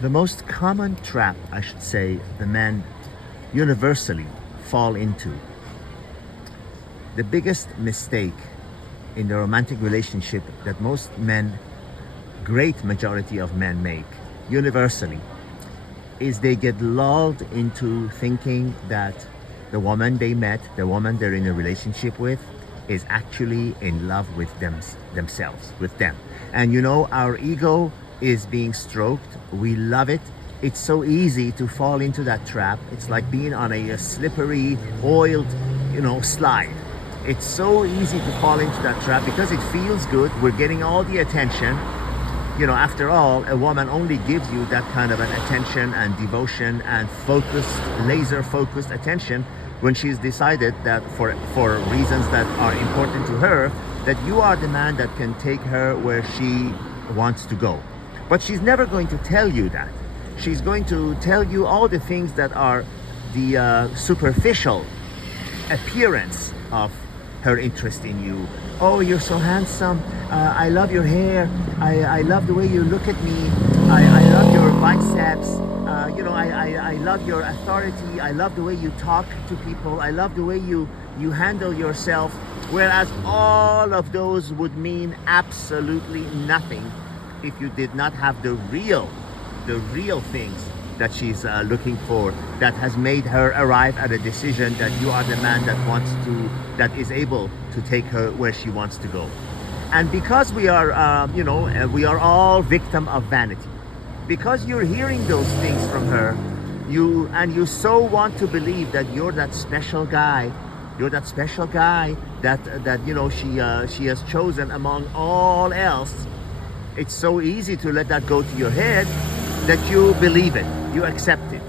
The most common trap, I should say, the men universally fall into. The biggest mistake in the romantic relationship that most men, great majority of men make, universally, is they get lulled into thinking that the woman they met, the woman they're in a relationship with, is actually in love with themselves, with them. And you know, our ego is being stroked. We love it. It's so easy to fall into that trap. It's like being on a slippery, oiled, slide. It's so easy to fall into that trap because it feels good. We're getting all the attention. After all, a woman only gives you that kind of an attention and devotion and focused, laser focused attention when she's decided that for reasons that are important to her, that you are the man that can take her where she wants to go. But she's never going to tell you that. She's going to tell you all the things that are the superficial appearance of her interest in you. Oh, you're so handsome. I love your hair. I love the way you look at me. I love your biceps. I love your authority. I love the way you talk to people. I love the way you handle yourself. Whereas all of those would mean absolutely nothing if you did not have the real things that she's looking for, that has made her arrive at a decision that you are the man that is able to take her where she wants to go. And because we are, we are all victim of vanity. Because you're hearing those things from her, you so want to believe that you're that special guy. You're that special guy that she has chosen among all else. It's so easy to let that go to your head that you believe it, you accept it.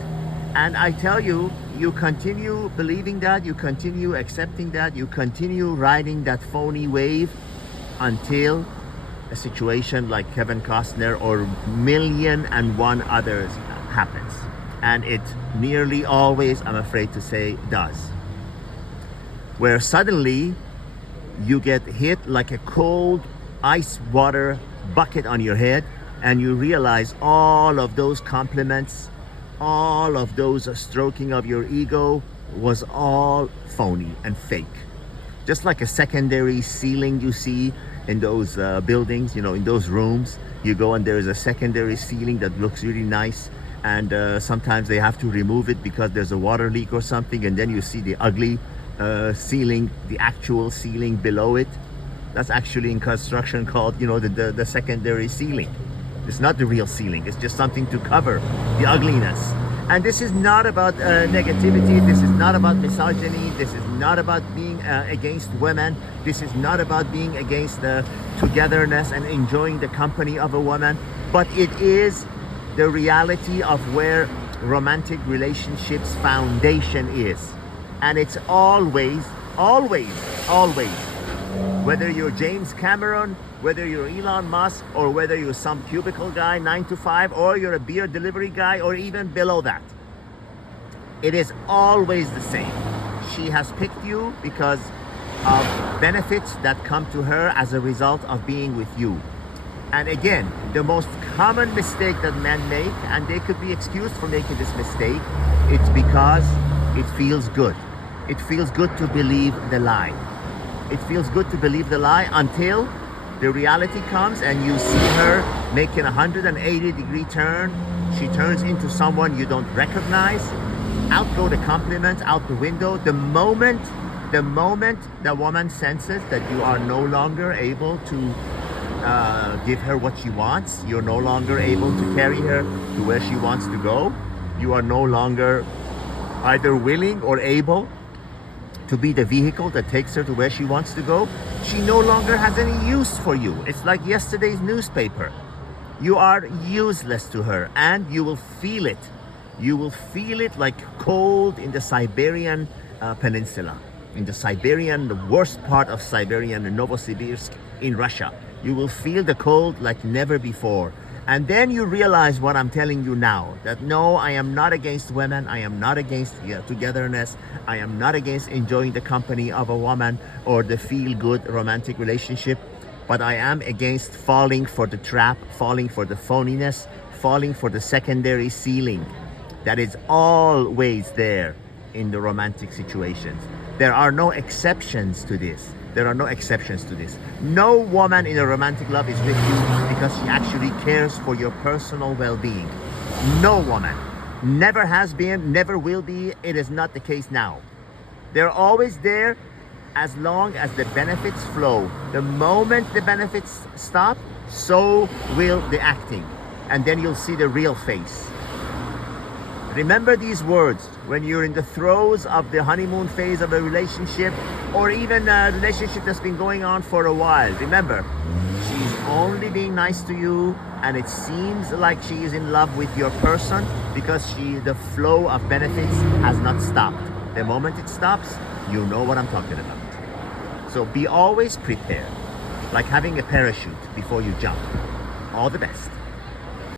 And I tell you, you continue believing that, you continue accepting that, you continue riding that phony wave until a situation like Kevin Costner or million and one others happens. And it nearly always, I'm afraid to say, does. Where suddenly you get hit like a cold ice water bucket on your head, and you realize all of those compliments, all of those stroking of your ego was all phony and fake. Just like a secondary ceiling you see in those buildings, in those rooms, you go and there's a secondary ceiling that looks really nice, and sometimes they have to remove it because there's a water leak or something, and then you see the ugly ceiling, the actual ceiling below it. That's actually in construction called, the secondary ceiling. It's not the real ceiling. It's just something to cover the ugliness. And this is not about negativity. This is not about misogyny. This is not about being against women. This is not about being against the togetherness and enjoying the company of a woman. But it is the reality of where romantic relationships foundation is. And it's always, always, always, whether you're James Cameron, whether you're Elon Musk, or whether you're some cubicle guy, 9 to 5, or you're a beer delivery guy, or even below that. It is always the same. She has picked you because of benefits that come to her as a result of being with you. And again, the most common mistake that men make, and they could be excused for making this mistake, it's because it feels good. It feels good to believe the lie. It feels good to believe the lie until the reality comes and you see her making a 180-degree turn. She turns into someone you don't recognize. Out go the compliments, out the window. The moment the woman senses that you are no longer able to give her what she wants, you're no longer able to carry her to where she wants to go, you are no longer either willing or able to be the vehicle that takes her to where she wants to go, she no longer has any use for you. It's like yesterday's newspaper. You are useless to her, and you will feel it. You will feel it like cold in the Siberian peninsula, in the worst part of Siberian, Novosibirsk in Russia. You will feel the cold like never before. And then you realize what I'm telling you now, that no, I am not against women. I am not against togetherness. I am not against enjoying the company of a woman or the feel-good romantic relationship. But I am against falling for the trap, falling for the phoniness, falling for the secondary ceiling that is always there in the romantic situations. There are no exceptions to this. There are no exceptions to this. No woman in a romantic love is with you because she actually cares for your personal well-being. No woman. Never has been, never will be. It is not the case now. They're always there as long as the benefits flow. The moment the benefits stop, so will the acting. And then you'll see the real face. Remember these words when you're in the throes of the honeymoon phase of a relationship, or even a relationship that's been going on for a while. Remember, she's only being nice to you, and it seems like she is in love with your person because the flow of benefits has not stopped. The moment it stops, you know what I'm talking about. So be always prepared, like having a parachute before you jump. All the best.